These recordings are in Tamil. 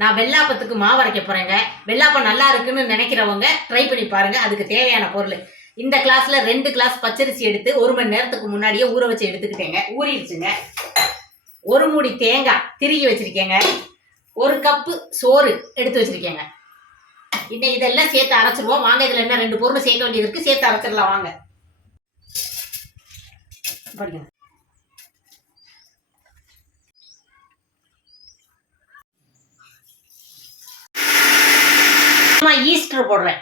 நான் வெள்ளாப்பத்துக்கு மாவு அரைக்க வெள்ளாப்பம் நல்லா இருக்குன்னு நினைக்கிறவங்க ட்ரை பண்ணி பாருங்கள் அதுக்கு தேவையான பொருள். இந்த கிளாஸில் ரெண்டு கிளாஸ் பச்சரிசி எடுத்து ஒரு மணி நேரத்துக்கு முன்னாடியே ஊற வச்சு எடுத்துக்கிட்டேங்க. ஊறிடுச்சுங்க. ஒரு மூடி தேங்காய் திருகி வச்சுருக்கேங்க. ஒரு கப்பு சோறு எடுத்து வச்சிருக்கேங்க. இன்னும் இதெல்லாம் சேர்த்து அரைச்சிருவோம். வாங்க இதில் என்ன ரெண்டு பொருள் சேர்க்க வேண்டியது இருக்குது சேர்த்து அரைச்சிடலாம். வாங்க. படிக்கணும் கொஞ்சமாக ஈஸ்டர் போடுறேன்.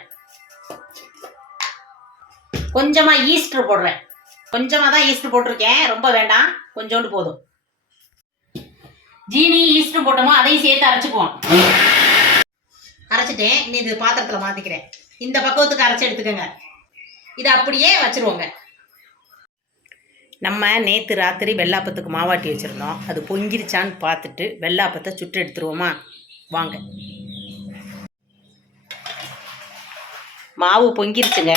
கொஞ்சமாக ஈஸ்டர் போடுறேன். கொஞ்சமா தான் ஈஸ்டர் போட்டிருக்கேன். ரொம்ப வேண்டாம். கொஞ்சோண்டு போதும். ஜீனி ஈஸ்டர் போட்டோமோ அதையும் சேர்த்து அரைச்சிக்குவோம். அரைச்சிட்டேன். இனி இது பாத்திரத்தில் மாத்திக்கிறேன். இந்த பக்குவத்துக்கு அரைச்சி எடுத்துக்கோங்க. இதை அப்படியே வச்சிருவோங்க. நம்ம நேற்று ராத்திரி வெள்ளாப்பத்துக்கு மாவாட்டி வச்சுருந்தோம். அது பொங்கிருச்சான்னு பார்த்துட்டு வெள்ளாப்பத்தை சுட்டு எடுத்துருவோமா? வாங்க. மாவு பொங்கிருச்சுங்க.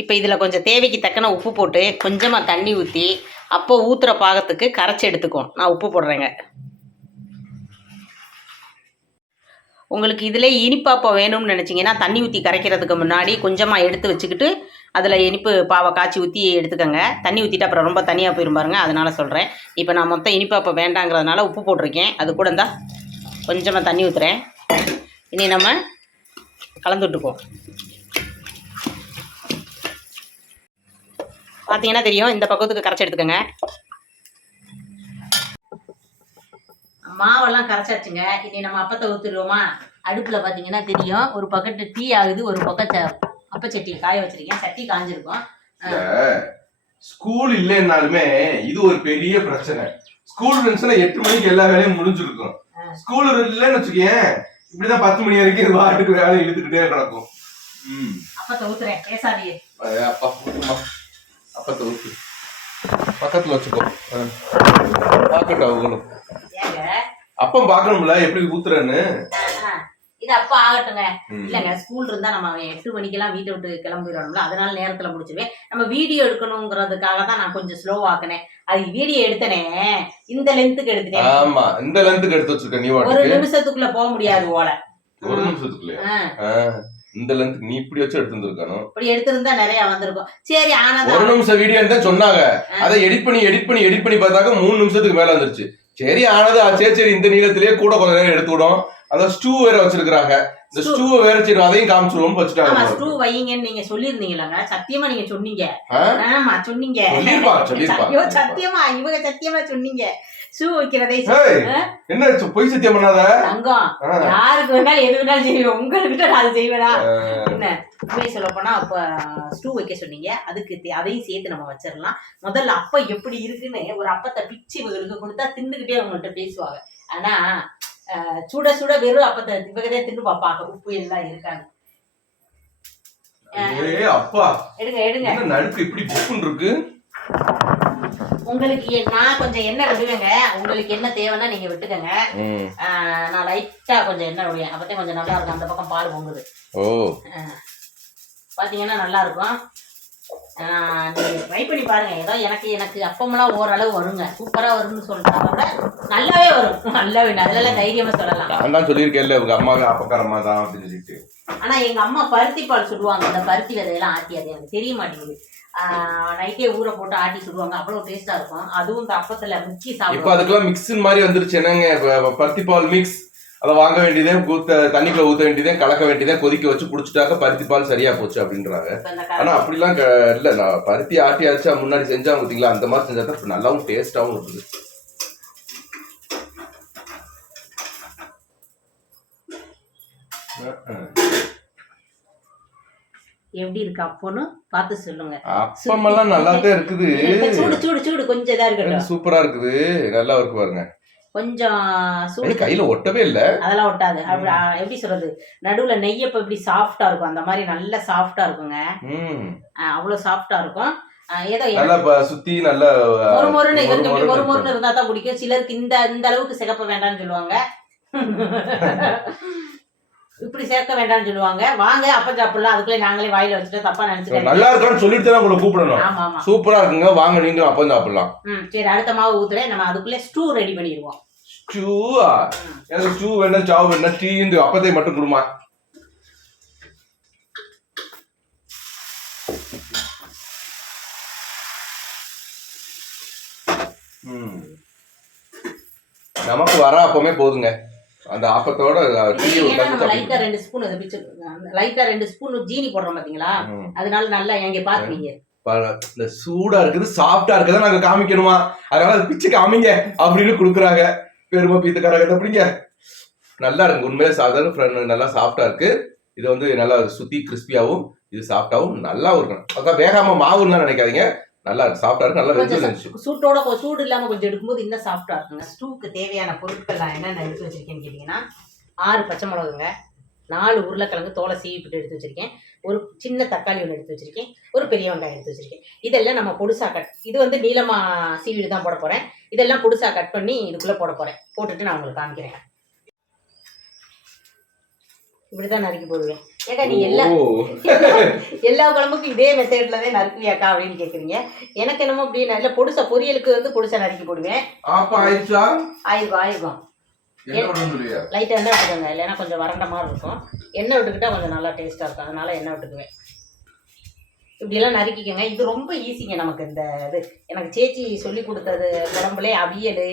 இப்போ இதில் கொஞ்சம் தேவைக்கு தக்கன உப்பு போட்டு கொஞ்சமாக தண்ணி ஊற்றி அப்போ ஊற்றுற பாகத்துக்கு கரைச்சி எடுத்துக்கும் நான் உப்பு போடுறேங்க. உங்களுக்கு இதில் இனிப்பாப்பம் வேணும்னு நினச்சிங்கன்னா தண்ணி ஊற்றி கரைக்கிறதுக்கு முன்னாடி கொஞ்சமாக எடுத்து வச்சுக்கிட்டு அதில் இனிப்பு பாவை காய்ச்சி ஊற்றி எடுத்துக்கோங்க. தண்ணி ஊற்றிட்டு அப்புறம் ரொம்ப தனியாக போயிரும் பாருங்க. அதனால் சொல்கிறேன் இப்போ நான் மொத்தம் இனிப்பாப்பம் வேண்டாங்கிறதுனால உப்பு போட்டிருக்கேன். அது கூட இருந்தால் கொஞ்சமாக தண்ணி ஊற்றுறேன் இனி நம்ம கலந்து பார்த்தீங்கன்னா தெரியும். இந்த பக்கத்துக்கு கரைச்சி எடுத்துக்கோங்க. மாவெல்லாம் கரைச்சாச்சுங்க. இனி நம்ம அப்பத்தை ஊற்றிடுவோமா அடுப்பில் பார்த்தீங்கன்னா தெரியும். ஒரு பக்கெட்டு டீ ஆகுது ஒரு பக்கம் ச- அப்பச்சட்டி காய வச்சிருக்கேன். சட்டி காஞ்சிருக்கும். ஸ்கூல் இல்லைன்னாலுமே இது ஒரு பெரிய பிரச்சனை. ஸ்கூல் இருந்துச்சுன்னா எட்டு மணிக்கு எல்லா வேலையும் முடிஞ்சிருக்கும். ஸ்கூல் இல்லைன்னு வச்சுக்கேன் இப்படிதான் பத்து மணி வரைக்கும் வாட்டுக்கு வேலை இழுத்துக்கிட்டே கிடக்கும். அப்பத்தை ஊத்துறேன். பேசாதியே அப்பா அப்பத்தை ஊத்து. பக்கத்துல வச்சுக்கோ. பார்க்கட்டும் அவங்களும். அப்பம் பார்க்கணும்ல எப்படி ஊத்துறேன்னு. இது அப்பா ஆகட்டுங்க. இல்லைங்க ஸ்கூல் இருந்தா நம்ம எட்டு மணிக்கெல்லாம் வீட்டை விட்டு கிளம்பிடணும்ல. அதனால நேரத்துல முடிச்சுவேன் நம்ம வீடியோ எடுக்கணுங்கிறதுக்காக தான் நான் கொஞ்சம் ஸ்லோ ஆக்கினேன். அது வீடியோ எடுத்தனே இந்த லென்த்துக்கு எடுத்துட்டேன். ஆமா இந்த லென்த்துக்கு எடுத்து வச்சிருக்க நீ ஒரு நிமிஷத்துக்குள்ள போக முடியாது ஓல ஒரு நிமிஷத்துக்குள்ளே இந்த லென்த் நீ இப்படி வச்சு எடுத்து வந்திருக்கணும் இப்படி எடுத்திருந்தா நிறைய வந்திருக்கும். சரி ஆனதா ஒரு நிமிஷம் வீடியோ தான் சொன்னாங்க. அதை எடிட் பண்ணி எடிட் பண்ணி எடிட் பண்ணி பார்த்தாக்க மூணு நிமிஷத்துக்கு மேல வந்துருச்சு. சரி ஆனது ஆ, சரி இந்த நீளத்திலேயே கூட கொஞ்ச நேரம் எடுத்து விடும். அதான் ஸ்டூ வேற வச்சிருக்காங்க இந்த Stew. ஸ்டூ வேற சரி அதையும் காமிச்சிருவோம் வச்சுட்டாங்க ஸ்டூ வைங்கன்னு நீங்க சொல்லியிருந்தீங்களாங்க சத்தியமா நீங்க சொன்னீங்க? ஆமா சொன்னீங்க. சத்தியமா இவங்க சத்தியமா சொன்னீங்க. ஷூ வைக்கிறதே? என்ன பொய் சத்தியம் பண்ணாத? தங்கம். யாருக்கு வேணாலும் எது வேணாலும் செய்வேன். உங்ககிட்ட நான் அது செய்வேனா? என்ன? உண்மையை சொல்ல போனா அப்ப ஸ்டூ வைக்க சொன்னீங்க. அதுக்கு அதையும் சேர்த்து நம்ம வச்சிடலாம். முதல்ல அப்ப எப்படி இருக்குன்னு ஒரு அப்பத்தை பிச்சு இவங்களுக்கு கொடுத்தா தின்னுக்கிட்டே அவங்கள்ட்ட பேசுவாங்க. ஆனா சுட சுட வெறும் அப்பத்தை இவகதே தின்னு பார்ப்பாங்க. உப்பு எல்லாம் இருக்கான்னு ஏய் அப்பா. எடுங்க எடுங்க. நடுக்கு இப்படி புப்புன்னு இருக்கு? உங்களுக்கு நான் கொஞ்சம் எண்ணெய் விடுவேங்க. உங்களுக்கு என்ன தேவைன்னா நீங்க விட்டுக்கங்க. நான் லைட்டா கொஞ்சம் எண்ணெய் விடுவேன். அப்பதான் கொஞ்சம் நல்லா இருக்கும். அந்த பக்கம் பால் பொங்குது. ஓ. பாத்தீங்கன்னா நல்லா இருக்கும். ஆஹ் நீங்க ட்ரை பண்ணி பாருங்க. ஏதோ எனக்கு எனக்கு அப்பமெல்லாம் ஓரளவு வருங்க. சூப்பரா வரும்னு சொல்றத விட நல்லாவே வரும். நல்லாவே நல்ல தைரியமா சொல்லலாம். நான் தான் சொல்லியிருக்கேன்ல உங்க அம்மா அப்பக்காரம்மா தான் அப்படின்னு சொல்லிட்டு. ஆனா எங்க அம்மா பருத்தி பால் சுடுவாங்க. அந்த பருத்தி விதையெல்லாம் அது எனக்கு தெரிய மாட்டேங்குது. நைட்டே ஊற போட்டு ஆட்டி சுடுவாங்க. அவ்வளவு டேஸ்டா இருக்கும். அதுவும் இந்த அப்பத்துல முக்கி இப்ப சாப்பிடுவாங்க அதுக்கெல்லாம் மிக்ஸின் மாதிரி வந்துருச்சு. என்னங்க இப்ப பருத்தி பால் மிக்ஸ் அதை வாங்க வேண்டியதே ஊத்த தண்ணிக்குள்ள ஊத்த வேண்டியதே கலக்க வேண்டியதே கொதிக்க வச்சு குடிச்சிட்டாக்க பருத்தி பால் சரியா போச்சு அப்படின்றாங்க. இப்ப ஆனா அப்படிலாம் இல்ல. நான் பருத்தி ஆட்டி அரைச்சா முன்னாடி செஞ்சாங்க பாத்தீங்களா அந்த மாதிரி செஞ்சா தான் நல்லாவும் டேஸ்டாவும் இருக்குது. எப்படி இருக்கு அப்போன்னு பார்த்து சொல்லுங்க. அப்பமெல்லாம் நல்லா தான் இருக்குது. சூடு சூடு சூடு கொஞ்சம் இதா இருக்கட்டும். சூப்பரா இருக்குது. நல்லா இருக்கு பாருங்க. கொஞ்சம் சூடு கையில ஒட்டவே இல்ல. அதெல்லாம் ஒட்டாது. எப்படி சொல்றது? நடுவுல நெய்யப்ப இப்படி சாஃப்டா இருக்கும்? அந்த மாதிரி நல்ல சாஃப்டா இருக்குங்க. அவ்வளவு சாஃப்டா இருக்கும். ஏதோ நல்லா சுத்தி நல்லா ஒரு மொறுன்னு இவருக்கு ஒரு மொறுன்னு இருந்தா தான் பிடிக்கும். சிலருக்கு இந்த இந்த அளவுக்கு சிகப்ப வேண்டாம்னு சொல்லுவாங்க. இப்படி சேர்க்க வேண்டாம்னு சொல்லுவாங்க. வாங்க அப்ப சாப்பிடலாம். அதுக்குள்ளே நாங்களே வாயில வச்சுட்டு தப்பா நினைச்சுக்காதீங்க நல்லா இருக்கான்னு சொல்லிட்டு தான் உங்களை கூப்பிடணும். சூப்பரா இருக்குங்க. வாங்க நீங்களும் அப்பம் சாப்பிடலாம். ம் சரி அடுத்த மாவு ஊத்துறேன். நம்ம அதுக்குள்ளே ஸ்டூ ரெடி பண்ணிடுவோம். ஷூவா எனக்கு ஷூ வேணா சாவு வேணா டீ இந்த அப்பத்தை மட்டும் கொடுமா. நமக்கு வர அப்பமே போதுங்க. அந்த ஆப்பத்தோட லைட்டா ரெண்டு ஸ்பூன் லைட்டா ரெண்டு ஸ்பூன் ஜீனி போடுறோம் பாத்தீங்களா. அதனால நல்லா எங்க பாத்துவீங்க இந்த சூடா இருக்குது சாஃப்டா இருக்குதா நாங்க காமிக்கணுமா? அதனால அதை பிச்சு காமிங்க அப்படின்னு குடுக்குறாங்க. பெருமை பீத்துக்காரங்க அப்படிங்க நல்லா இருக்கு உண்மையிலே சாதாரண ஃப்ரெண்ட் நல்லா சாஃப்டா இருக்கு. இது வந்து நல்லா சுத்தி கிறிஸ்பியாவும் இது சாஃப்டாவும் நல்லா இருக்கும் அதான் வேகாம மாவுலாம் நினைக்காதீங்க. நல்லா இருக்கு சாஃப்டா இருக்கு நல்லா வெந்து இருந்துச்சு. சூட்டோட சூடு இல்லாம கொஞ்சம் எடுக்கும்போது இன்னும் சாஃப்டா இருக்குங்க. ஸ்டூக்கு தேவையான பொருட்கள் நான் என்னென்ன எடுத்து வச்சிருக்கேன்னு கேட்டீங்கன்னா ஆறு பச்சை மிளகுங்க நாலு உருளைக்கிழங்கு தோலை சீவிட்டு எடுத்து வச்சிருக்கேன். ஒரு சின்ன தக்காளி ஒன்று எடுத்து வச்சிருக்கேன். ஒரு பெரிய வெங்காயம் எடுத்து வச்சிருக்கேன். இதெல்லாம் நம்ம பொடுசா கட் இது வந்து நீளமா சீவிட்டு தான் போட போறேன். இதெல்லாம் பொடுசா கட் பண்ணி இதுக்குள்ள போட போறேன். போட்டுட்டு நான் உங்களுக்கு காமிக்கிறேன். இப்படிதான் நறுக்கி போடுவேன். ஏக்கா நீ எல்லா எல்லா குழம்புக்கும் இதே மெத்தட்ல தான் நறுக்குவியாக்கா அப்படின்னு கேக்குறீங்க. எனக்கு என்னமோ அப்படி நல்ல பொடுசா பொரியலுக்கு வந்து பொடுசா நறுக்கி போடுவேன். ஆப்பா ஆயிடுச்சா? ஆயிருக்கும் ஆயிருக்கும் லைட்டாக எண்ணெய் விட்டுக்கோங்க இல்லைன்னா கொஞ்சம் வறண்ட மாதிரி இருக்கும். எண்ணெய் விட்டுக்கிட்டா கொஞ்சம் நல்லா டேஸ்ட்டாக இருக்கும். அதனால எண்ணெய் விட்டுக்குவேன். இப்படியெல்லாம் நறுக்கிக்கோங்க. இது ரொம்ப ஈஸிங்க நமக்கு இந்த இது. எனக்கு சேச்சி சொல்லி கொடுத்தது குழம்புலே அவியல்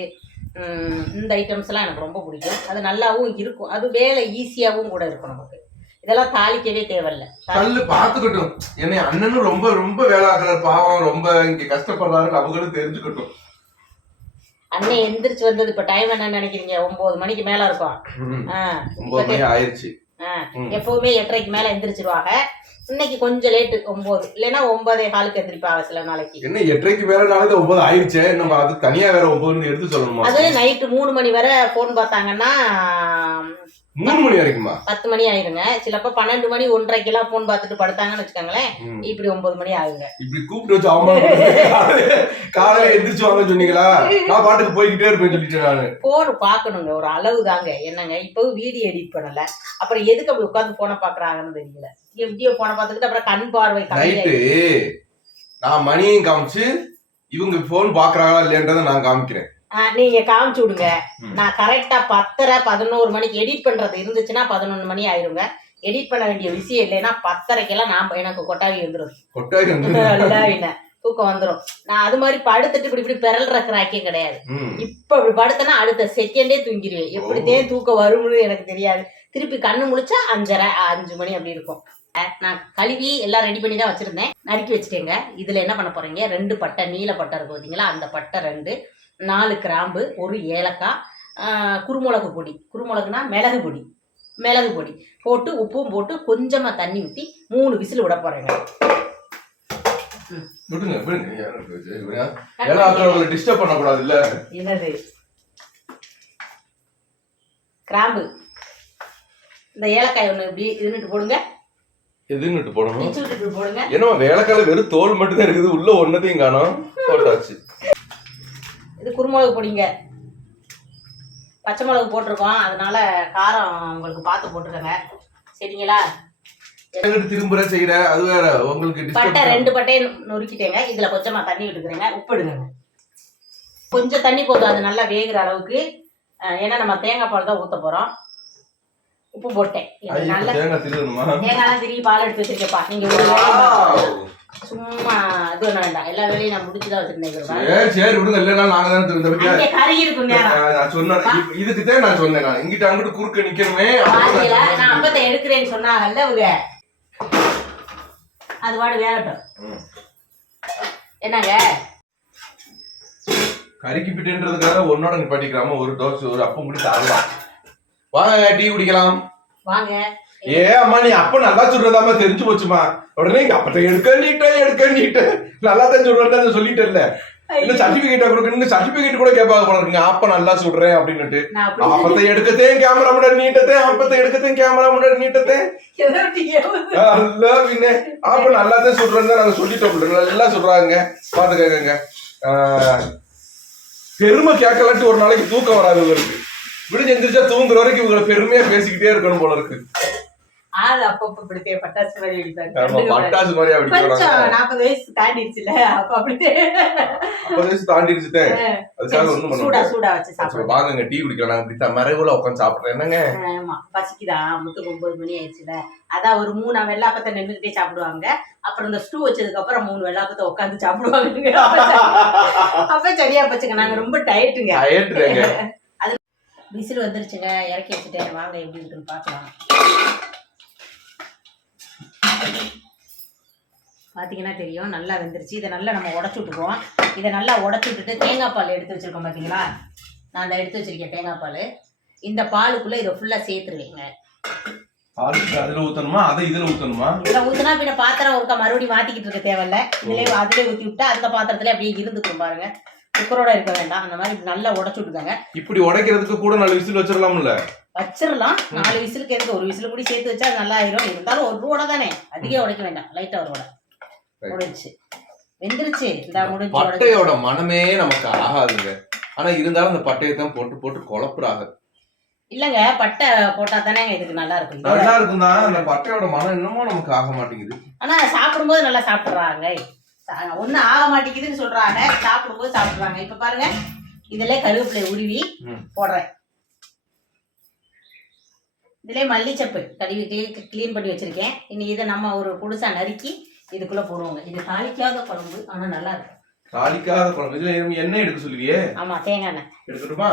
இந்த ஐட்டம்ஸ்லாம் எனக்கு ரொம்ப பிடிக்கும். அது நல்லாவும் இருக்கும். அது வேலை ஈஸியாகவும் கூட இருக்கும் நமக்கு. இதெல்லாம் தாளிக்கவே தேவையில்ல. கல்லு பாத்துக்கட்டும் என்னை அண்ணனும் ரொம்ப ரொம்ப வேலை பாவம் ரொம்ப இங்க கஷ்டப்படுறாரு அவங்களும் தெரிஞ்சுக்கட்டும். அண்ணன் எந்திரிச்சு வந்தது இப்போ டைம் என்ன நினைக்கிறீங்க? ஒம்பது மணிக்கு மேலே இருக்கும். ம். ஆ ஒன்பது மணி ஆயிருச்சு. ஆ ம். எப்பவுமே எட்டரைக்கு மேலே எந்திரிச்சிருவாங்க. இன்னைக்கு கொஞ்சம் லேட்டு ஒம்பது இல்லைன்னா ஒன்பதே காலுக்கு எந்திரிப்பாங்க சில நாளைக்கு. என்ன எட்டரைக்கு மேல நாளைக்கு ஒன்பது ஆயிடுச்சே? நம்ம அது தனியா வேற ஒன்பதுன்னு எடுத்து சொல்லணுமா? அது நைட்டு மூணு மணி வரை ஃபோன் பார்த்தாங்கன்னா மூணு மணி வரைக்குமா? பத்து மணி ஆயிருங்க. சிலப்ப பன்னெண்டு மணி ஒன்றரைக்கெல்லாம் ஃபோன் பார்த்துட்டு படுத்தாங்கன்னு வச்சுக்கோங்களேன். இப்படி ஒன்பது மணி ஆகுங்க. இப்படி கூப்பிட்டு வச்சு அவமானப்படுத்தி காலையில எந்திரிச்சு வாங்கன்னு சொன்னீங்களா? நான் பாட்டுக்கு போய்கிட்டே இருப்பேன் சொல்லிட்டேன் நானு. ஃபோன் பார்க்கணுங்க. ஒரு அளவு தாங்க என்னங்க இப்போவும் வீடியோ எடிட் பண்ணல. அப்புறம் எதுக்கு அப்படி உட்காந்து ஃபோனை பார்க்குறாங்கன்னு தெரியல. வீடியோ ஃபோனை பார்த்துக்கிட்டு அப்புறம் கண் பார்வை நைட்டு நான் மணியும் காமிச்சு இவங்க போன் பாக்குறாங்களா இல்லையன்றதை நான் காமிக்கிறேன். நீங்க காமிச்சு விடுங்க. நான் கரெக்டா பத்தரை பதினோரு மணிக்கு எடிட் பண்றது இருந்துச்சுன்னா பதினொன்று மணி ஆயிருங்க. எடிட் பண்ண வேண்டிய விஷயம் இல்லைன்னா பத்தரைக்கெல்லாம் நான் எனக்கு கொட்டாவி வந்துடும் என்ன தூக்கம் வந்துடும் நான் அது மாதிரி படுத்துட்டு இப்படி இப்படி பெறல்ற கிராக்கே கிடையாது. இப்ப இப்படி படுத்தனா அடுத்த செகண்டே தூங்கிடுவேன் எப்படித்தான் தூக்கம் வரும்னு எனக்கு தெரியாது. திருப்பி கண்ணு முழிச்சா அஞ்சரை அஞ்சு மணி அப்படி இருக்கும். நான் கழுவி எல்லாம் ரெடி பண்ணி தான் வச்சிருந்தேன். நறுக்கி வச்சுட்டேங்க. இதுல என்ன பண்ண போறீங்க? ரெண்டு பட்டை நீல பட்டை இருக்கு பார்த்தீங்களா அந்த பட்டை ரெண்டு நாலு கிராம்பு ஒரு ஏலக்காய் குருமிளகு பொடி. குருமிளகுனா மிளகு பொடி. மிளகு பொடி. போட்டு உப்பும் போட்டு கொஞ்சமா தண்ணி ஊற்றி மூணு விசில் விட விடுங்க விடுங்க. டிஸ்டர்ப் பண்ணக்கூடாது இல்ல என்னது? கிராம்பு. இந்த ஏலக்காய் ஒன்று இப்படி இதுன்னுட்டு போடுங்க. எதுன்னுட்டு போடணும். என்னமா வேலைக்கால வெறும் தோல் மட்டும் தான் இருக்குது. உள்ள ஒன்னதையும் காணோம். போட்டாச்சு. இது குருமிளகு பொடிங்க. பச்சை மிளகு போட்டிருக்கோம். அதனால காரம் உங்களுக்கு பார்த்து போட்டுக்கோங்க. சரிங்களா? திரும்புற செய்யற அது வேற. உங்களுக்கு பட்டை ரெண்டு பட்டையை நொறுக்கிட்டேங்க. இதுல கொஞ்சமா தண்ணி விட்டுக்கிறேங்க. உப்பு இடுங்க கொஞ்சம் தண்ணி போதும். அது நல்லா வேகுற அளவுக்கு. ஏன்னா நம்ம தேங்காய் பால் தான் ஊத்த போறோம். உப்பு போட்டேன். நல்லா தேங்காய் பால் எடுத்து வச்சிருக்கேப்பா நீங்க சும்மா இது பண்ண வேண்டாம். எல்லா வேலையும் நான் முடிச்சுதான் வச்சிருந்தேன். சரி விடுங்க. இல்லைன்னா நாங்க தானே கறி இருக்கும் நான் சொன்னேன். இதுக்கு தான் நான் சொன்னேன் நான். இங்கிட்ட அங்கிட்டு குறுக்க நிக்கணுமே. நான் அப்பத்தை எடுக்கிறேன்னு சொன்னாங்கல்ல இவங்க. அது பாடு வேகட்டும் ம். என்னங்க? கறிக்கு பிட்டுன்றதுக்காக ஒன்னோட நிப்பாட்டிக்கிறாம ஒரு தோசை ஒரு அப்பம் முடி தரலாம் வாங்க டீ குடிக்கலாம். வாங்க. ஏ அம்மா நீ அப்ப நல்லா சொல்றதாம தெரிஞ்சு போச்சுமா? உடனே அப்பத்தை எடுக்க நீட்ட எடுக்க நீட்ட. நல்லா தான் சொல்றேன் சொல்லிட்டேன்ல இந்த சர்டிபிகேட்டா கொடுக்கணும் சர்டிபிகேட் கூட கேட்பாங்க போல இருக்குங்க. அப்ப நல்லா சொல்றேன் அப்படின்னுட்டு. அப்பத்தை எடுக்கத்தே கேமரா முன்னாடி நீட்டத்தே அப்பத்தை எடுக்கத்தே கேமரா முன்னாடி நீட்டத்தே. பின்ன அப்ப நல்லா தான் சொல்றேன் நாங்க சொல்லிட்டோம். நல்லா சொல்றாங்க. பாத்துக்கங்க. பெருமை கேட்கலான்ட்டு ஒரு நாளைக்கு தூக்கம் வராது இவருக்கு. விடுஞ்சு எந்திரிச்சா தூங்குற வரைக்கும் இவங்களை பெருமையா பேசிக்கிட்டே இருக்கணும் போல இருக்கு. ஆள் அப்பப்ப இப்படித்தே பட்டாசு மாதிரி. பட்டாசு மாதிரி நாற்பது வயசு தாண்டிடுச்சுல அப்ப அப்படித்தே. அப்ப வயசு தாண்டிடுச்சுட்டேன் அதுக்காக ஒண்ணும் பண்ண சூடா சூடா வச்சு வாங்குங்க டீ குடிக்கலாம். நாங்க இப்படி தான் மறைவுல உட்காந்து சாப்பிடுறேன் என்னங்க? ஆமா பசிக்குதா? முத்துக்கு ஒன்பது மணி ஆயிடுச்சுல. அதான் ஒரு மூணு வெள்ளாப்பத்தை நின்றுகிட்டே சாப்பிடுவாங்க. அப்புறம் இந்த ஸ்டூ வச்சதுக்கு அப்புறம் மூணு வெள்ளாப்பத்தை உட்காந்து சாப்பிடுவாங்க. அப்ப சரியா போச்சுங்க. நாங்க ரொம்ப டயட்டுங்க ஏற்றுறேங்க விசில் வந்துருச்சுங்க. இறக்கி வச்சுட்டேன். வாங்க எப்படி இருக்குன்னு பார்க்கலாம். பார்த்தீங்கன்னா தெரியும். நல்லா வெந்துருச்சு. இதை நல்லா நம்ம உடச்சி விட்டுக்குவோம். இதை நல்லா உடச்சி விட்டுட்டு தேங்காய் பால் எடுத்து வச்சிருக்கோம் பார்த்தீங்களா நான் அதை எடுத்து வச்சிருக்கேன் தேங்காய் பால். இந்த பாலுக்குள்ளே இதை ஃபுல்லாக சேர்த்துருவீங்க. பாலுக்கு அதுல ஊத்தணுமா? அதை இதுல ஊத்தணுமா? இதில் ஊற்றினா பின்ன பாத்திரம் ஒருக்கா மறுபடியும் மாற்றிக்கிட்டு இருக்க தேவையில்ல. இதுலேயே அதிலே ஊற்றி விட்டா அந்த பாத்திரத்துல அப்படியே இருந்துக்கும் பாருங்க. குக்கரோட இருக்க வேண்டாம். அந்த மாதிரி நல்லா உடச்சி விட்டுக்கோங்க. இப்படி உடைக்கிறதுக்கு கூட நாலு விசில் வச்சிடலாம்ல? வச்சிடலாம். நாலு விசிலுக்கு எதுக்கு? ஒரு விசில் கூட சேர்த்து வச்சா நல்லா ஆயிரும் இருந்தாலும் ஒரு ரூட தானே அதிகம் உடைக்க வேண்டாம். லைட்டா ஒரு. முடிஞ்சு வெந்துருச்சு. இந்த முடிஞ்சு உடைச்சு. பட்டையோட மனமே நமக்கு ஆகாதுங்க. ஆனா இருந்தாலும் அந்த பட்டையை தான் போட்டு போட்டு குழப்புறாங்க. இல்லங்க பட்டை போட்டா தானே இதுக்கு நல்லா இருக்கும். நல்லா இருக்கும் தான் அந்த பட்டையோட மனம் என்னமோ நமக்கு ஆக மாட்டேங்குது. ஆனா சாப்பிடும்போது நல்லா சாப்பிடுறாங்க. ஒண்ணும் ஆக மாட்டேங்குதுன்னு சொல்றாங்க. சாப்பிடும்போது சாப்பிடுறாங்க. இப்ப பாருங்க. இதுல கருவேப்பிலை உருவி. போடுறேன். இதுல மல்லிச்சப்பு கழுவி க்ளீன் பண்ணி வச்சிருக்கேன். இனி இதை நம்ம ஒரு புதுசா நறுக்கி இதுக்குள்ள போடுவோங்க. இது தாளிக்காத குழம்பு ஆனா நல்லா இருக்கும். தாளிக்காத குழம்பு. இதுல எண்ணெய் எடுக்க சொல்லுவியே? ஆமா தேங்காய் எண்ணெய். எடுக்கட்டுமா?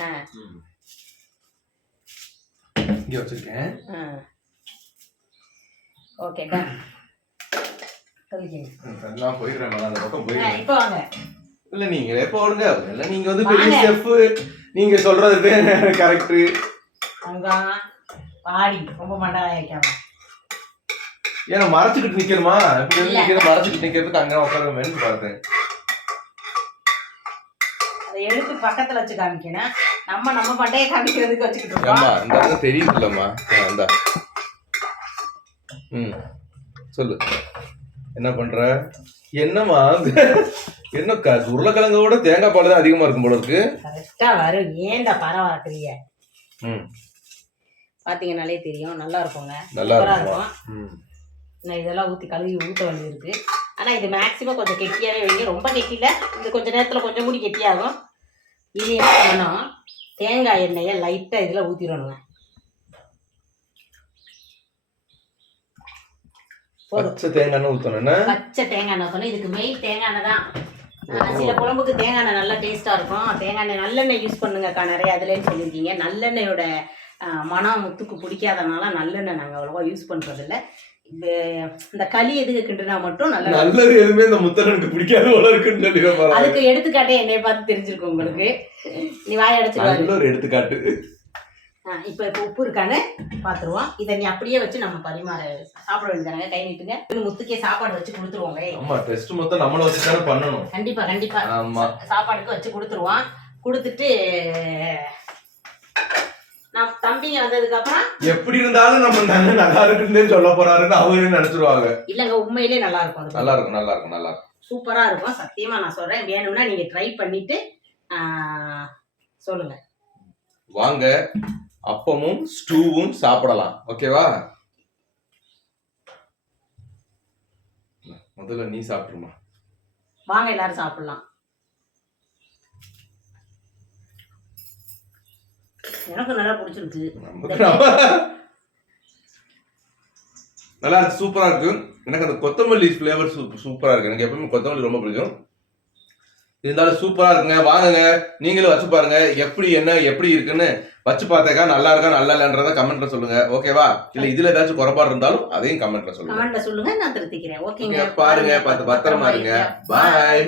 ஆ. இங்க வச்சிருக்கேன். ஓகே டன் நான் போயிடுறேன் அந்த பக்கம் போயிடுறேன். இப்போ வாங்க. இல்ல போடுங்க இல்ல நீங்க வந்து பெரிய. செஃப் நீங்க சொல்றது கரெக்ட் அங்க பாடி ரொம்ப மண்டா வைக்காம ஏன்னா மறைச்சுக்கிட்டு நிக்கணுமா? இப்படி இல்ல. நிக்கிறது மறைச்சுக்கிட்டு நிக்கிறதுக்கு அங்க உட்காருவேன்னு பார்த்தேன் அதை எடுத்து பக்கத்துல வச்சு காமிக்கணும் நம்ம நம்ம மண்டையை காமிக்கிறதுக்கு வச்சுக்கிட்டு இருக்கோம். இந்த இடத்துல தெரியுதுல்லம்மா. அந்த ம். சொல்லு. என்ன பண்ற? என்னமா என்ன க- உருளைக்கிழங்க விட தேங்காய் பால் தான் அதிகமா இருக்கும் போல இருக்கு. கரெக்டா வரும் ஏன்டா வளர்க்குறீங்க? ம். பாத்தீங்கன்னாலே தெரியும். நல்லா இருக்குங்க. நல்லா இருக்குமா? நான் இதெல்லாம் ஊத்தி கழுவி ஊத்த வேண்டியது இருக்கு ஆனா இது மேக்சிமம் கொஞ்சம் கெட்டியாவே வைங்க. ரொம்ப கெட்டியில இது கொஞ்ச நேரத்துல கொஞ்சம் கூடி கெட்டியாகும். இது என்ன பண்ணணும் தேங்காய் எண்ணெயை லைட்டா இதுல ஊத்திடணுங்க. பச்சை தேங்காய் எண்ணெய் ஊத்தணும் என்ன? பச்சை தேங்காய் எண்ணெய் சொன்னேன் இதுக்கு மெயின் தேங்காய் எண்ணெய் தான். சில குழம்புக்கு தேங்காய் எண்ணெய் நல்லா டேஸ்டா இருக்கும். தேங்காய் எண்ணெய் நல்லெண்ணெய் யூஸ் பண்ணுங்கக்கா நிறைய அதுலன்னு சொல்லியிருக்கீங்க. நல்லெண்ணெயோட மனம் முத்துக்கு பிடிக்காதனால நல்லெண்ணெய் நாங்கள் அவ்வளோவா யூஸ் இது இந்த களி எதுக்கு கிண்டுனா மட்டும் நல்ல நல்லது எதுவுமே இந்த முத்தரனுக்கு பிடிக்காத போல இருக்குன்னு. அதுக்கு எடுத்துக்காட்டே என்னைய பார்த்து தெரிஞ்சிருக்கும் உங்களுக்கு. நீ வாய் அடைச்சிருவாரு நல்ல ஒரு எடுத்துக்காட்டு. இப்போ இப்போ உப்பு இருக்கான்னு பார்த்துருவோம் இதை நீ அப்படியே வச்சு நம்ம பரிமாற சாப்பிட வேண்டியதானங்க கை நீட்டுங்க. முத்துக்கே சாப்பாடு வச்சு கொடுத்துருவோங்க ஆமா டெஸ்ட் மொத்தம் நம்மள வச்சுதானே பண்ணணும். கண்டிப்பா கண்டிப்பா. சாப்பாடுக்கு வச்சு கொடுத்துருவான் கொடுத்துட்டு நான் தம்பிங்க வந்ததுக்கு அப்புறம் எப்படி இருந்தாலும் நம்ம அண்ணன் நல்லா இருக்குன்னு சொல்ல போறாருன்னு அவரே நினைச்சிருவாங்க. இல்லைங்க உண்மையிலே நல்லா இருக்கும். நல்லா இருக்கும் நல்லா இருக்கும் நல்லா இருக்கும். சூப்பரா இருக்கும். சத்தியமா நான் சொல்றேன். வேணும்னா நீங்க ட்ரை பண்ணிட்டு சொல்லுங்க. வாங்க. அப்பமும் ஸ்டூவும் சாப்பிடலாம். ஓகேவா? முதல்ல நீ சாப்பிட்டுருமா வாங்க எல்லாரும் சாப்பிடலாம். எனக்கு நல்லா பிடிச்சிருக்கு. நல்லா இருக்கு சூப்பரா இருக்கு. எனக்கு அந்த கொத்தமல்லி ஃபிளேவர் சூப்பரா இருக்கு. எனக்கு எப்பவுமே கொத்தமல்லி ரொம்ப பிடிக்கும். இருந்தாலும் சூப்பரா இருக்குங்க. வாங்குங்க. நீங்களும் வச்சு பாருங்க. எப்படி என்ன எப்படி இருக்குன்னு வச்சு பார்த்தாக்கா நல்லா இருக்கா நல்லா இல்லைன்றத கமெண்ட்ல சொல்லுங்க. ஓகேவா இல்ல இதுல ஏதாச்சும் குறைபாடு இருந்தாலும் அதையும் கமெண்ட்ல சொல்லுங்க. கமெண்ட்ல சொல்லுங்க நான் திருத்திக்கிறேன். ஓகேங்க பாருங்க பார்த்து பத்திரமா இருங்க. பாய்